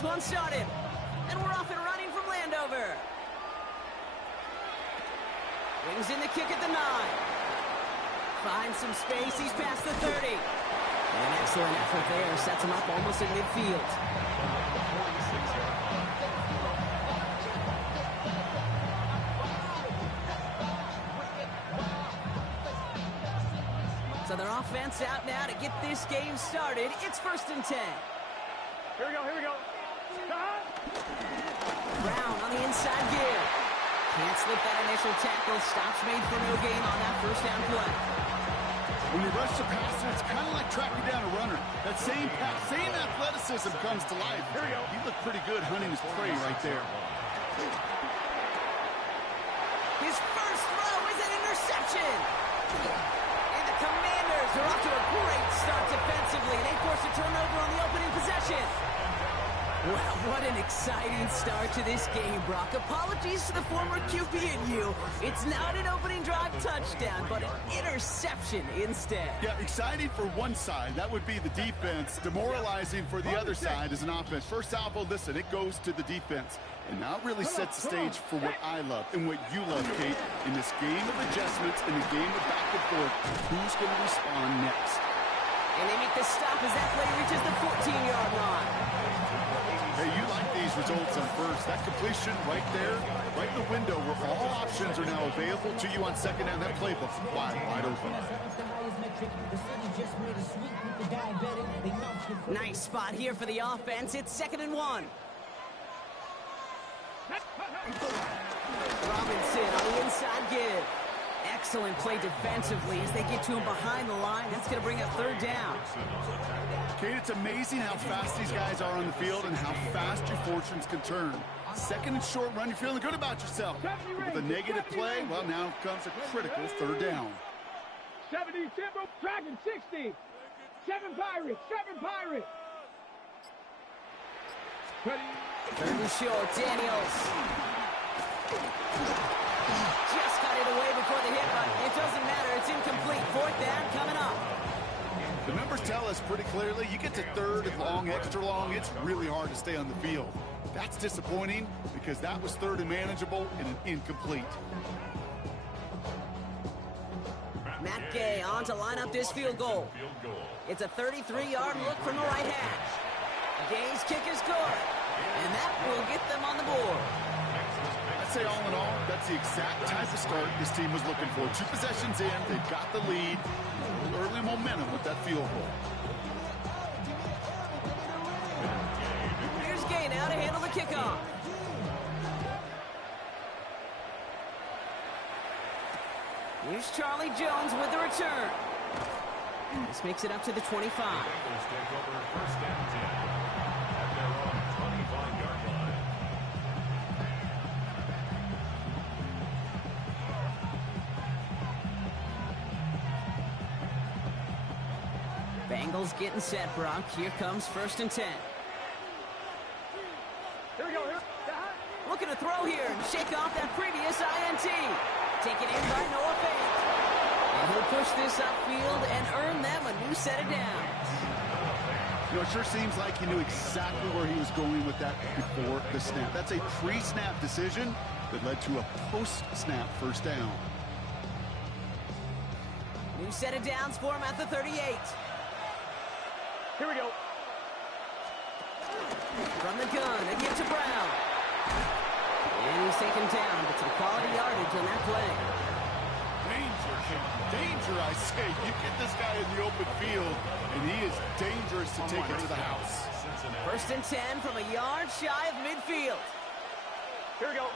this one started. And we're off and running from Landover. Wings in the kick at the 9. Finds some space, he's past the 30. And an excellent effort there, sets him up almost at midfield. So their offense out now to get this game started. It's 1st and 10. Here we go, here we go. Brown on the inside gear. Can't slip that initial tackle. Stops made for no gain on that first down play. When you rush the passer, it's kind of like tracking down a runner. That same athleticism comes to life. Here we go. He looked pretty good hunting his prey right there. His first throw is an interception. And the Commanders are off to a great start defensively. They force a turnover on the opening possession. Well, what an exciting start to this game, Brock. Apologies to the former QB and you. It's not an opening drive touchdown, but an interception instead. Yeah, exciting for one side. That would be the defense. Demoralizing for the other side as an offense. First salvo, listen, it goes to the defense. And now it really sets the stage for what I love and what you love, Kate, in this game of adjustments, in the game of back and forth. Who's going to respond next? And they make the stop as that play reaches the 14-yard line. Hey, you like these results on first. That completion right there, right in the window where all options are now available to you on second down. That playbook wide open. Nice spot here for the offense. It's 2nd and 1. Robinson on the inside give. Excellent play defensively as they get to him behind the line. That's going to bring up 3rd down. Kate, it's amazing how fast these guys are on the field and how fast your fortunes can turn. 2nd and short run, you're feeling good about yourself. But with a negative play, well, now comes a critical 3rd down. 70, Timber, Dragon, 60. 7 Pirates, 7 Pirates. 3rd and short, Daniels. Just got it away before the hit, but it doesn't matter. It's incomplete. 4th down coming up. The numbers tell us pretty clearly, you get to 3rd and long, extra long, it's really hard to stay on the field. That's disappointing because that was 3rd and manageable and an incomplete. Matt Gay on to line up this field goal. It's a 33-yard look from the right hash. Gay's kick is good, and that will get them on the board. I'd say all in all, that's the exact type of start this team was looking for. 2 possessions in, they've got the lead. Early momentum with that field goal. Here's Gay now to handle the kickoff. Here's Charlie Jones with the return. This makes it up to the 25. Bengals getting set, Brock. Here comes 1st and 10. Here we go, here. Looking to throw here and shake off that previous INT. Taken in by Noah Fant. And he'll push this upfield and earn them a new set of downs. You know, it sure seems like he knew exactly where he was going with that before the snap. That's a pre-snap decision that led to a post-snap 1st down. New set of downs for him at the 38. Here we go. From the gun, they get to Brown. And he's taken down, but some quality yardage on that play. Danger, I say. You get this guy in the open field, and he is dangerous to take it to the house. 1st and 10 from a yard shy of midfield. Here we go.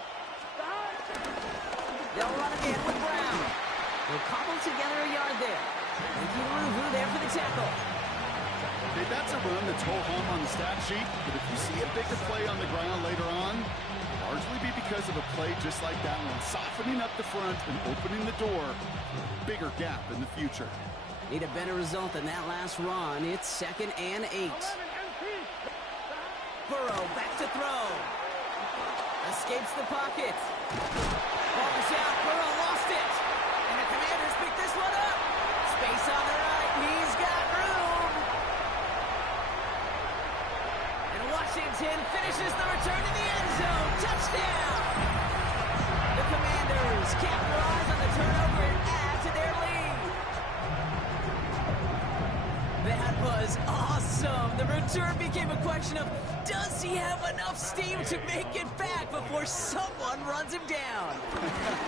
They'll run again with Brown. They'll cobble together a yard there. And Kiruvu there for the tackle. Hey, that's a run that's ho-hum on the stat sheet, but if you see a bigger play on the ground later on, largely be because of a play just like that one, softening up the front and opening the door for a bigger gap in the future. Need a better result than that last run. It's 2nd and 8. Burrow back to throw. Escapes the pocket. Ball is out. Burrow lost it. And the Commanders pick this one up. Space on the right. He's got room. And Washington return became a question of, does he have enough steam to make it back before someone runs him down?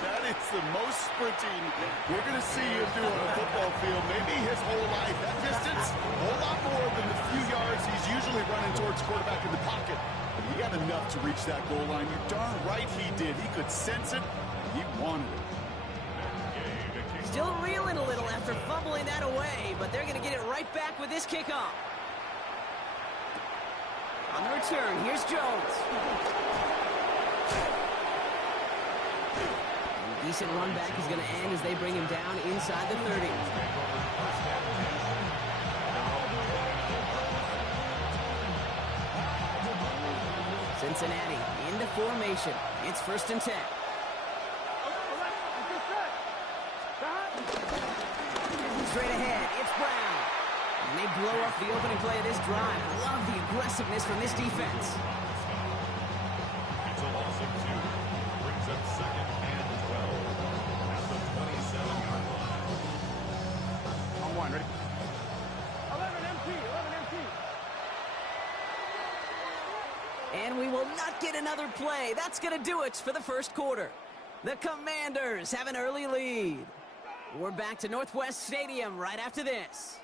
That is the most sprinting we're going to see him do on a football field. Maybe his whole life. That distance, a whole lot more than the few yards he's usually running towards quarterback in the pocket. But he got enough to reach that goal line. You're darn right he did. He could sense it. He wanted it. Still reeling a little after fumbling that away, but they're going to get it right back with this kickoff. On the return, here's Jones. And a decent run back is going to end as they bring him down inside the 30. Cincinnati into formation. It's 1st and 10. Straight ahead, it's Brown. And they blow up the opening play of this drive. Love the aggressiveness from this defense. It's a loss of 2. Brings up 2nd and 12 at the 27-yard line. On one, ready? 11 MT, 11 MT. And we will not get another play. That's going to do it for the first quarter. The Commanders have an early lead. We're back to Northwest Stadium right after this.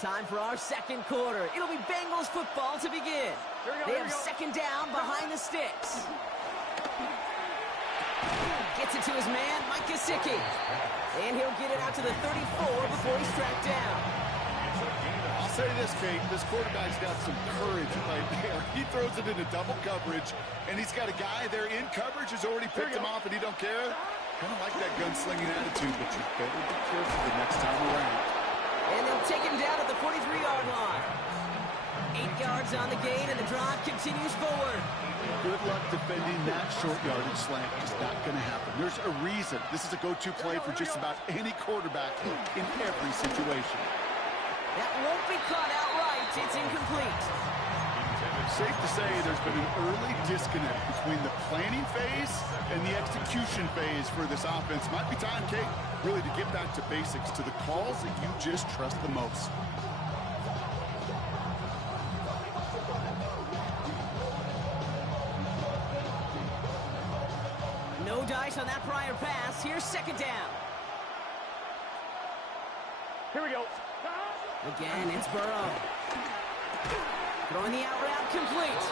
Time for our second quarter. It'll be Bengals football to begin. They have 2nd down behind the sticks. Gets it to his man, Mike Gesicki. And he'll get it out to the 34 before he's tracked down. I'll say this, Kate. This quarterback's got some courage right there. He throws it into double coverage, and he's got a guy there in coverage who's already picked him off, and he don't care. Kind of like that gunslinging attitude, but you better be careful the next time around. And they'll take him down at the 43-yard line. 8 yards on the gain, and the drive continues forward. Good luck defending that short yardage slant. Just not going to happen. There's a reason. This is a go-to play for just about any quarterback in every situation. That won't be caught outright. It's incomplete. Safe to say there's been an early disconnect between the planning phase and the execution phase for this offense. Might be time, Kate, really to get back to basics, to the calls that you just trust the most. No dice on that prior pass. Here's 2nd down. Here we go. Again, it's Burrow. Throwing the out route complete.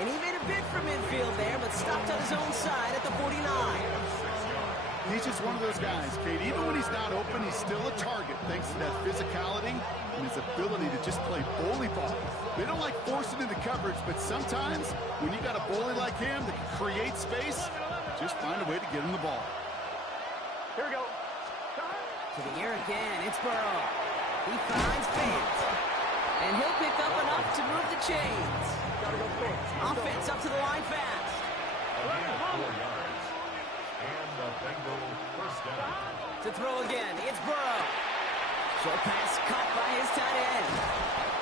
And he made a bid for midfield there, but stopped on his own side at the 49. He's just one of those guys, Kate. Even when he's not open, he's still a target thanks to that physicality and his ability to just play bully ball. They don't like forcing into coverage, but sometimes when you got a bully like him that can create space, just find a way to get him the ball. Here we go. To the air again, it's Burrow. He finds fans. And he'll pick up enough to move the chains. Offense up to the line fast. 4 yards. And the Bengals 1st down. To throw again, it's Burrow. Short pass caught by his tight end.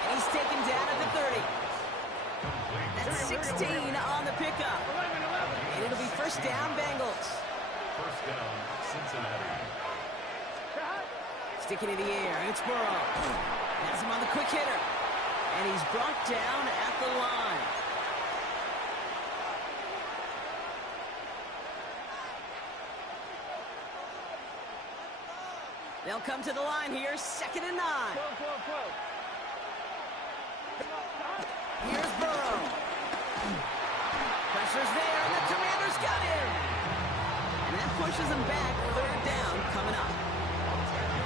And he's taken down at the 30. That's 16 on the pickup. And it'll be 1st down, Bengals. 1st down, Cincinnati. Sticking in the air, it's Burrow. Has him on the quick hitter. And he's brought down at the line. They'll come to the line here, 2nd and 9. Here's Burrow. Pressure's there, and the Commanders got him. And that pushes him back, 3rd down coming up.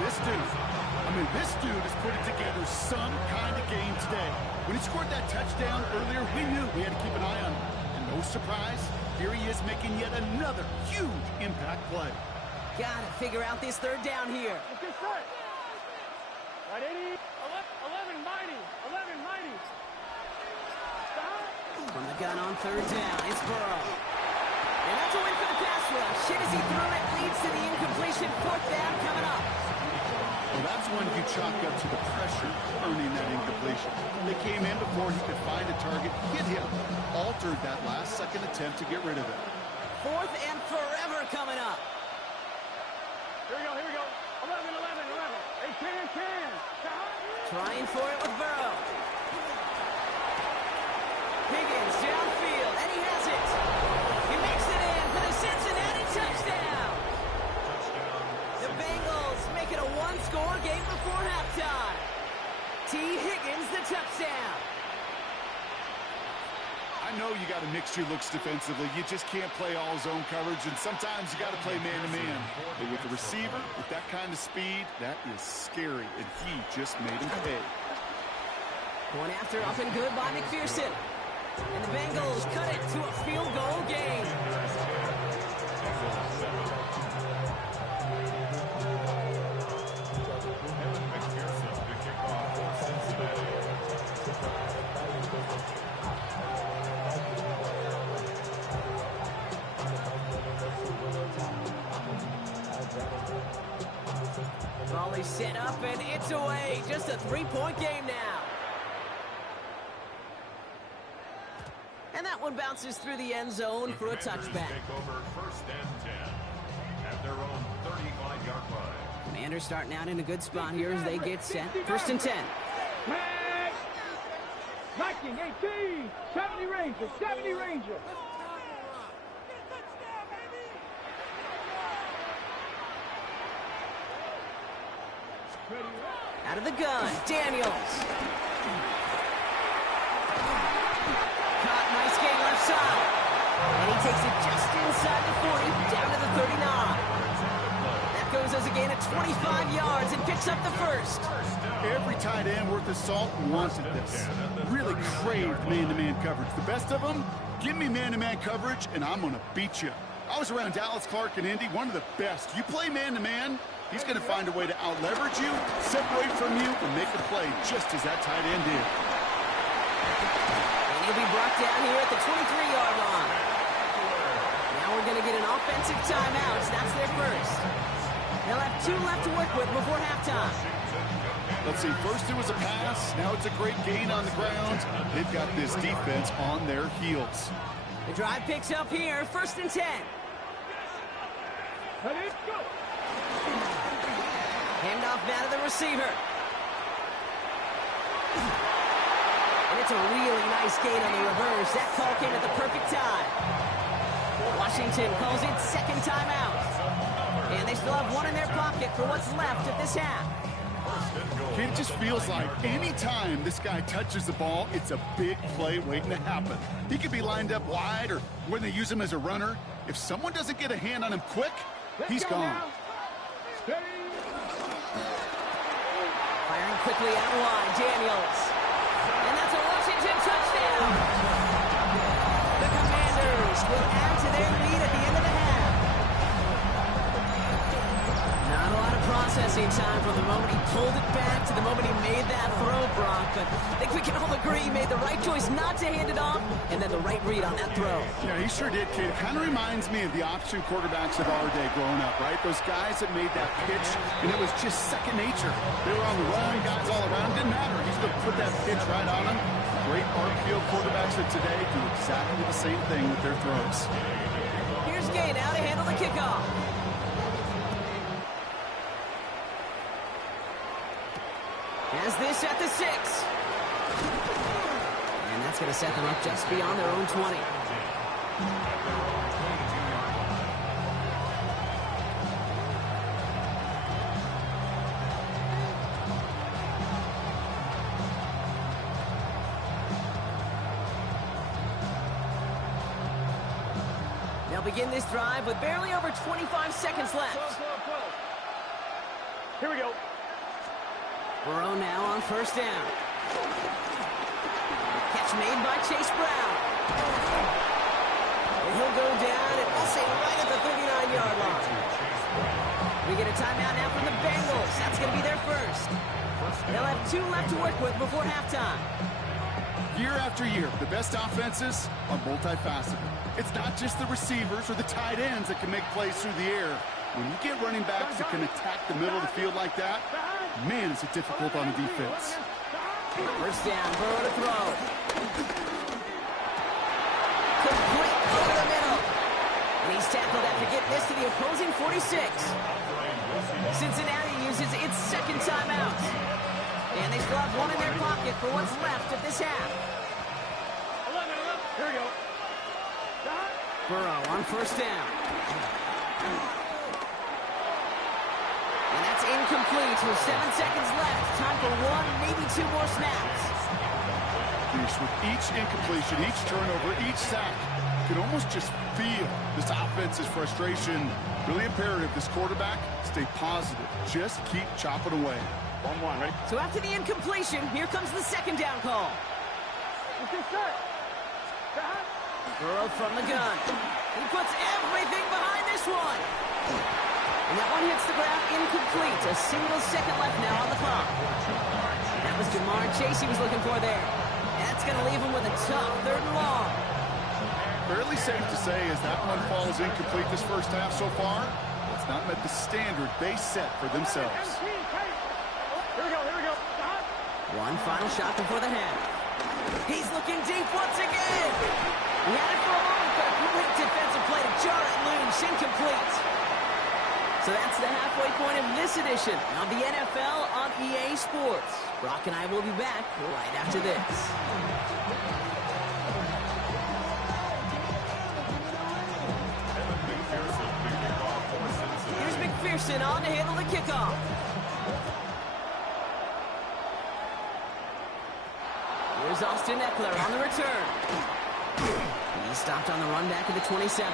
This dude is putting together some kind of game today. When he scored that touchdown earlier, we knew we had to keep an eye on him. And no surprise, here he is making yet another huge impact play. Gotta figure out this 3rd down here. Get set. Right, 80. 11 mighty. 11 mighty. Stop. From the gun on 3rd down, it's Burrow. And that's a win for the pass rush. Hit as he threw it, leads to the incompletion. 4th down coming up. Well, that's when one you chalk up to the pressure earning that incompletion. They came in before he could find a target, hit him, altered that last-second attempt to get rid of it. 4th and forever coming up. Here we go. 11. Hey, 10. Trying for it with Burrow. Higgins downfield, and he has it. He makes it in for the Cincinnati touchdown. The Bengals make it a one-score game before halftime. T. Higgins, the touchdown. I know you got to mix your looks defensively. You just can't play all zone coverage, and sometimes you got to play man-to-man. But with the receiver, with that kind of speed, that is scary, and he just made him pay. One after, up and good by McPherson. And the Bengals cut it to a field goal game. Volley set up and it's away. Just a 3-point game now. And that one bounces through the end zone for a touchback. Take over 1st and 10 at their own 35-yard line. Commanders starting out in a good spot here as they get set. 1st and 10. Viking 18. 70 Rangers. Out of the gun, Daniels. Caught, nice gain left side. And he takes it just inside the 40, down to the 39. That goes as a gain of 25 yards and picks up the first. Every tight end worth his salt wanted this. Really craved man-to-man coverage. The best of them, give me man-to-man coverage, and I'm going to beat you. I was around Dallas Clark and Indy, one of the best. You play man-to-man, he's going to find a way to out-leverage you, separate from you, and make a play just as that tight end did. And he'll be brought down here at the 23-yard line. Now we're going to get an offensive timeout. That's their first. They'll have 2 left to work with before halftime. Let's see, first it was a pass, now it's a great gain on the ground. They've got this defense on their heels. The drive picks up here, 1st and 10. Let's go. Handoff now to the receiver. And it's a really nice gain on the reverse. That call came at the perfect time. Washington calls it 2nd timeout. And they still have 1 in their pocket for what's left of this half. It just feels like any time this guy touches the ball, it's a big play waiting to happen. He could be lined up wide, or when they use him as a runner, if someone doesn't get a hand on him quick, he's gone. Firing quickly out wide, Daniels. And that's a Washington touchdown. The Commanders will add to their lead at the end of the half. Not a lot of processing time from the moment he pulled it back to the moment he made that throw, Brock. But I think we can all agree he made the right choice not to hand it off, and then the right read on that throw. Yeah, he sure did, kid. It kind of reminds me of the option quarterbacks of our day growing up, right? Those guys that made that pitch, and it was just second nature. They were on the run, guys all around. Didn't matter. He's going to put that pitch right on them. Great arc field quarterbacks of today do exactly the same thing with their throws. Here's Gay now to handle the kickoff. Has this at the 6. And that's going to set them up just beyond their own 20. They'll begin this drive with barely over 25 seconds left. Here we go. Burrow now on 1st down. Catch made by Chase Brown. And he'll go down and we'll say right at the 39-yard line. We get a timeout now from the Bengals. That's going to be their first. They'll have 2 left to work with before halftime. Year after year, the best offenses are multifaceted. It's not just the receivers or the tight ends that can make plays through the air. When you get running backs that can attack the middle of the field like that, man, is it difficult on the defense. First down, Burrow to throw. Complete over the middle. And he's tackled after getting this to the opposing 46. Cincinnati uses its second timeout. And they still have one in their pocket for what's left of this half. 11. Here we go. Burrow on first down. And that's incomplete with 7 seconds left. Time for one, maybe two more snaps. Pierce, with each incompletion, each turnover, each sack, you can almost just feel this offense's frustration. Really imperative, this quarterback, stay positive. Just keep chopping away. 1-1, ready? So after the incompletion, here comes the second down call. What's this set? Burrow from the gun. He puts everything behind this one. And that one hits the ground incomplete. A single second left now on the clock. That was Jamar Chase he was looking for there. And that's going to leave him with a tough 3rd and long. Fairly safe to say as that one falls incomplete this first half so far, it's not met the standard they set for themselves. Here we go. One final shot before the half. He's looking deep once again. He had it for a moment, but a great defensive play to jar it loose. Incomplete. So that's the halfway point of this edition of the NFL on EA Sports. Brock and I will be back right after this. Here's McPherson on to handle the kickoff. Here's Austin Eckler on the return. He's stopped on the run back at the 27.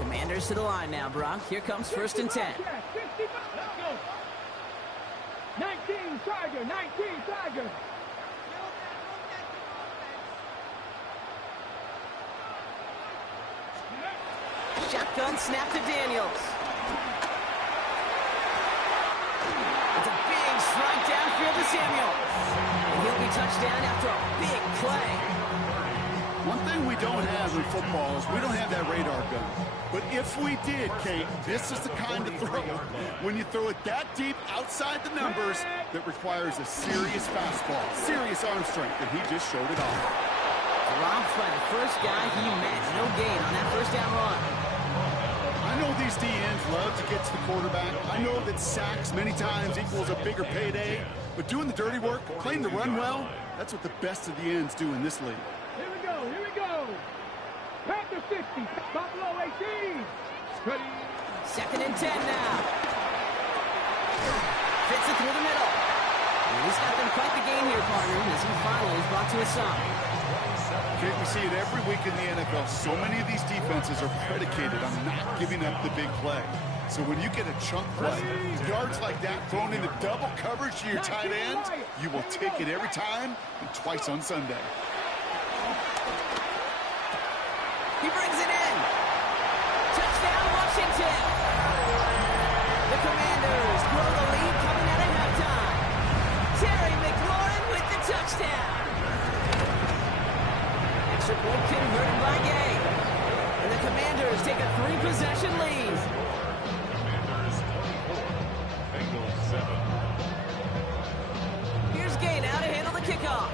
Commanders to the line now, Brock. Here comes 1st and 10. 19 Tiger. Shotgun snap to Daniels. It's a big strike downfield to Samuel. And he'll be touchdown after a big play. One thing we don't have in football is we don't have that radar gun. But if we did, Kate, this is the kind of throw when you throw it that deep outside the numbers that requires a serious fastball, serious arm strength, and he just showed it off. Dropped by the first guy he met. No gain on that first down run. I know these DNs love to get to the quarterback. I know that sacks many times equals a bigger payday. But doing the dirty work, playing the run well, that's what the best of the ends do in this league. Here we go. Panther 60, Buffalo 18. Ready. 2nd and 10 now. Fits it through the middle. And he's got them quite the game here, partner, as he finally is brought to a stop. Kate, we see it every week in the NFL. So many of these defenses are predicated on not giving up the big play. So when you get a chunk play, yards like that thrown into double coverage to your tight end, you will take it every time and twice on Sunday. He brings it in. Touchdown, Washington. The Commanders grow the lead coming out of halftime. Terry McLaurin with the touchdown. Extra point converted by Gay. And the Commanders take a 3-possession lead. Commanders 24, Bengals 7. Here's Gay now to handle the kickoff.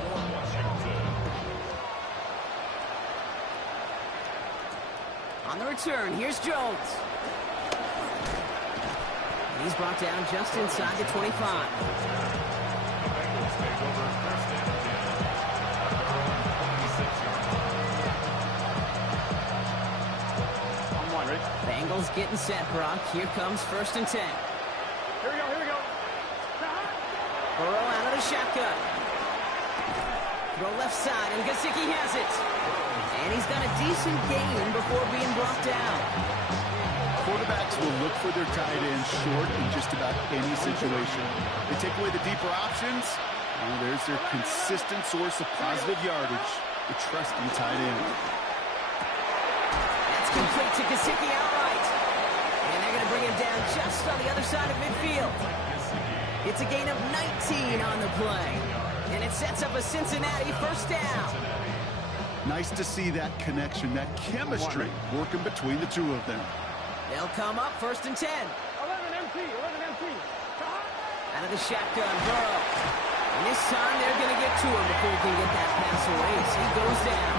On the return, here's Jones. And he's brought down just inside the 25. The Bengals take over 1st and 10. 1-1, ready? Bengals getting set, Brock. Here comes 1st and 10. Here we go. Burrow out of the shotgun. Throw left side, and Gesicki has it. And he's got a decent gain before being brought down. Quarterbacks will look for their tight end short in just about any situation. They take away the deeper options. Well, there's their consistent source of positive yardage, the trusting tight end. That's complete to Gesicki outright. And they're going to bring him down just on the other side of midfield. It's a gain of 19 on the play. And it sets up a Cincinnati first down. Nice to see that connection, that chemistry working between the two of them. They'll come up first and 10. 11 MT, 11 MT. Out of the shotgun, Burrow. And this time they're going to get to him before he can get that pass away. So he goes down.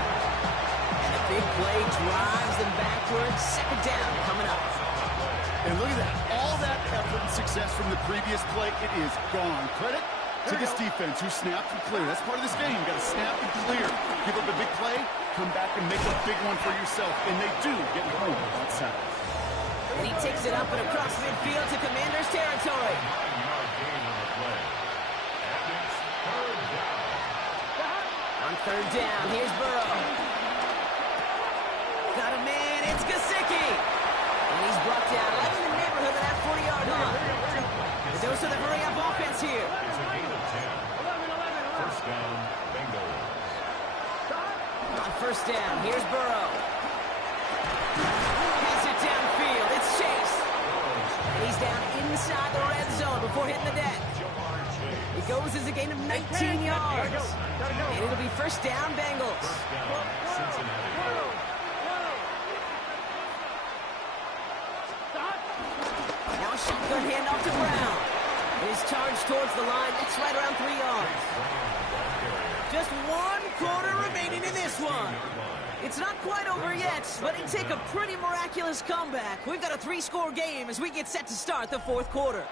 And a big play drives them backwards. Second down coming up. And look at that. All that effort and success from the previous play, it is gone. Credit to this defense who snapped and cleared. That's part of this game. You got to snap and clear. Give up a big play, come back and make a big one for yourself. And they do get home outside. And he takes it up and across midfield to Commanders territory. On third down, here's Burrow. Got a man, it's Gesicki. And he's brought down right in the neighborhood of that 40-yard line. The dose of the hurry-up offense here. First down, Bengals. On first down, here's Burrow. Pass it downfield, it's Chase. And he's down inside the red zone before hitting the deck. It goes as a gain of 19 yards. And it'll be first down, Bengals. Now a shotgun handoff to Brown. And he's charged towards the line. It's right around 3 yards. Just 1 quarter remaining in this one. It's not quite over yet, but it'd take a pretty miraculous comeback. We've got a 3-score game as we get set to start the 4th quarter.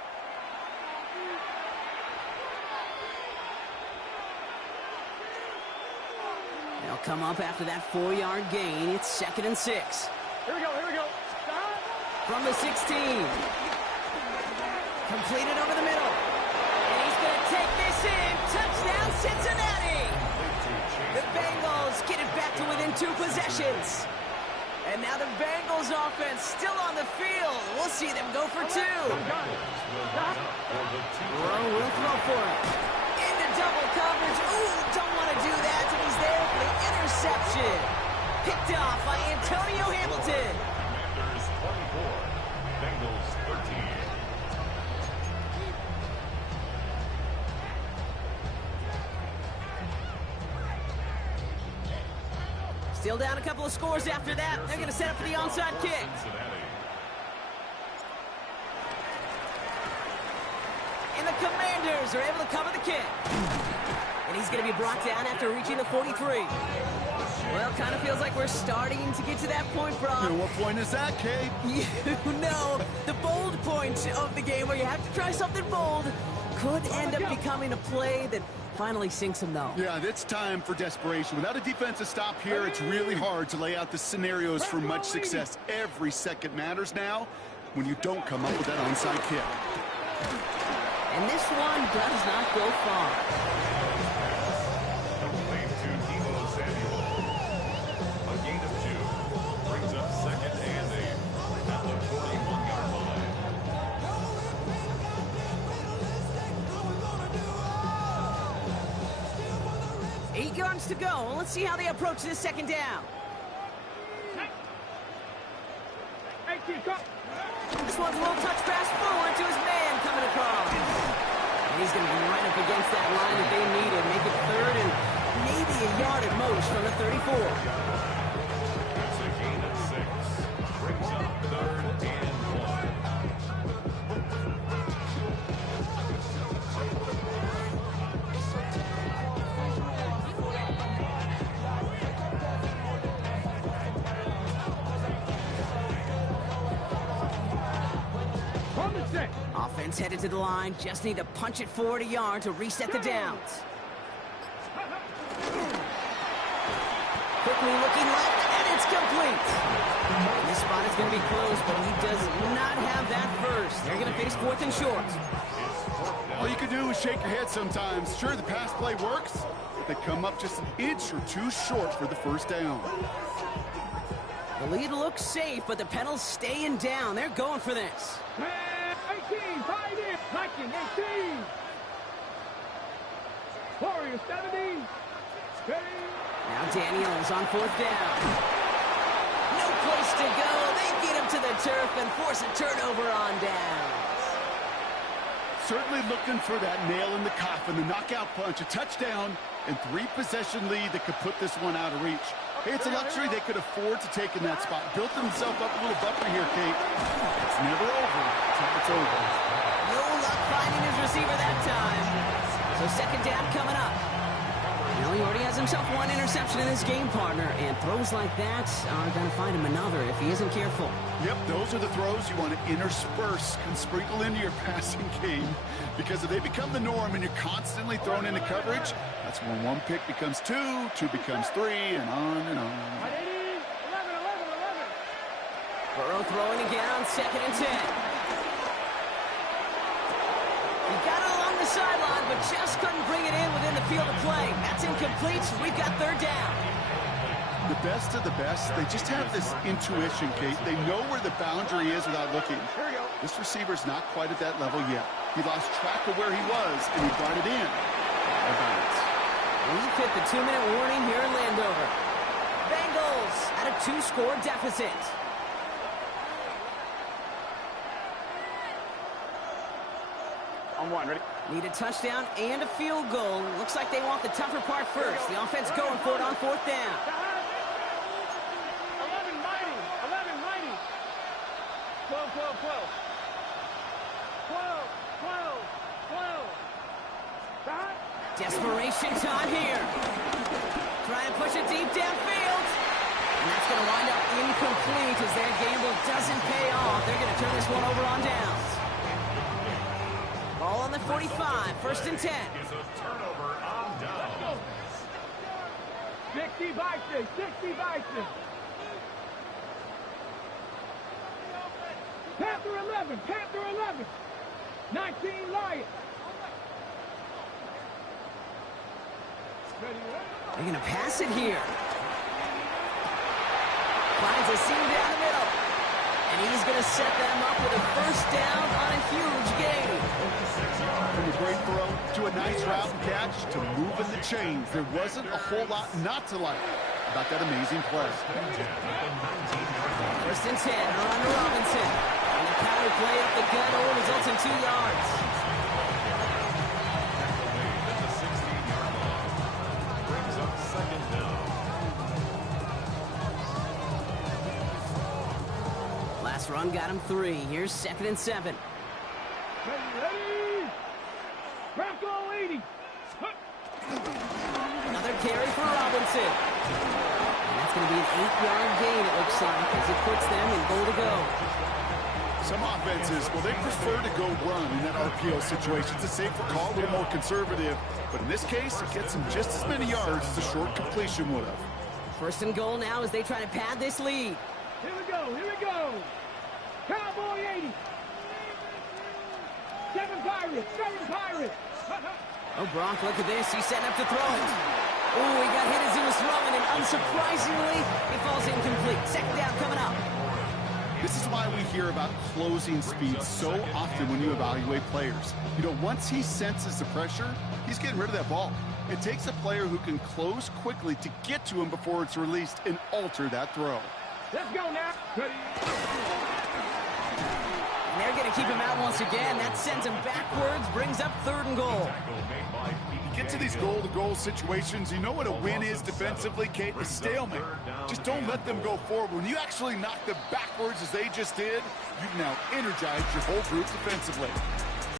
They'll come up after that 4-yard gain. It's 2nd and 6. Here we go, here we go. Stop. From the 16. Completed over the middle. And he's going to take this in. Touchdown, Cincinnati. The Bengals get it back to within 2 possessions. And now the Bengals offense still on the field. We'll see them go for 2. Burrow will throw for it. Into double coverage. Ooh, don't want to do that. And he's there for the interception. Picked off by Antonio Hamilton. Commanders 24, Bengals 13. Still down a couple of scores after that. They're going to set up for the onside kick. Cincinnati. And the Commanders are able to cover the kick. And he's going to be brought down after reaching the 43. Well, kind of feels like we're starting to get to that point, Brock. And what point is that, Kate? You know, the bold point of the game where you have to try something bold could end up becoming a play that finally sinks him, though. Yeah, it's time for desperation. Without a defensive stop here, it's really hard to lay out the scenarios for much success. Every second matters now when you don't come up with that onside kick. And this one does not go far. Complete to Deebo Samuel. A gain of 2. Brings up 2nd and 8 at the 41-yard line. 8 yards to go. Let's see how they approach this 2nd down. This one's a little touch pass forward to his man coming across. And he's going to be right up against that line that they needed. Make it 3rd and maybe a yard at most from the 34. That's a gain of 6. Brings up 3rd and 1. Offense headed to the line. Just need to punch it forward a yard to reset the downs. Quickly looking left, and it's complete. This spot is going to be close, but he does not have that first. They're going to face 4th and short. All you can do is shake your head sometimes. Sure, the pass play works, but they come up just an inch or 2 short for the first down. The lead looks safe, but the pedals staying down. They're going for this. 18, tied in. Viking 18. Warriors 70. Now Daniels on 4th down. No place to go. They get him to the turf and force a turnover on downs. certainly looking for that nail in the coffin, the knockout punch, a touchdown, and 3-possession lead that could put this one out of reach. Hey, it's a luxury they could afford to take in that spot. Built themselves up a little buffer here, Kate. It's never over until it's over. No luck finding his receiver that time. So second down coming up. Well, he already has himself one interception in this game, partner, and throws like that are going to find him another if he isn't careful. Yep, those are the throws you want to intersperse and sprinkle into your passing game, because if they become the norm and you're constantly thrown into coverage, that's when one pick becomes two becomes three, and on and on. 11. Burrow throwing again on 2nd and 10. He got it along the sideline, but just couldn't bring it in within the field of play. That's incomplete. We've got 3rd down. The best of the best, they just have this intuition, Kate. They know where the boundary is without looking. This receiver's not quite at that level yet. He lost track of where he was, and he brought it in. We've hit the 2-minute warning here in Landover. Bengals at a 2-score deficit. On 1, ready? Need a touchdown and a field goal. Looks like they want the tougher part first. The offense going for it on 4th down. 11 mighty. 12. 12. Desperation time here. Try and push it deep downfield. And that's going to wind up incomplete as their gamble doesn't pay off. They're going to turn this one over on downs. Ball on the 45, 1st and 10. Is a turnover on down. 60 Bison. Panther 11. 19 Lions. They're going to pass it here. Finds a seam down the middle. And he's going to set them up with a 1st down on a huge gain. From a great throw to a nice route and catch to moving the chains. There wasn't a whole lot not to like about that amazing play. 1st and 10, around to Robinson. And the power play up the gut results in 2 yards. At the 16-yard line. Brings up 2nd down. Last run got him 3. Here's 2nd and 7. Ready. Bronco 80. Another carry for Robinson. And that's going to be an 8-yard gain, it looks like, as it puts them in goal to go. Some offenses, well, they prefer to go run in that RPO situation. It's a safer call, a little more conservative. But in this case, it gets them just as many yards as a short completion would have. 1st and goal now as they try to pad this lead. Here we go. Cowboy 80. 7 Pirates. Oh, Brock, look at this. He's setting up to throw it. Oh, he got hit as he was throwing, and unsurprisingly, it falls incomplete. 2nd down coming up. This is why we hear about closing speed so often when you evaluate players. You know, once he senses the pressure, he's getting rid of that ball. It takes a player who can close quickly to get to him before it's released and alter that throw. Let's go now. Ready. And they're going to keep him out once again. That sends him backwards, brings up 3rd and goal. You get to these goal-to-goal situations, you know what a win is defensively, Kate? A stalemate. Just don't let them go forward. When you actually knock them backwards as they just did, you've now energized your whole group defensively.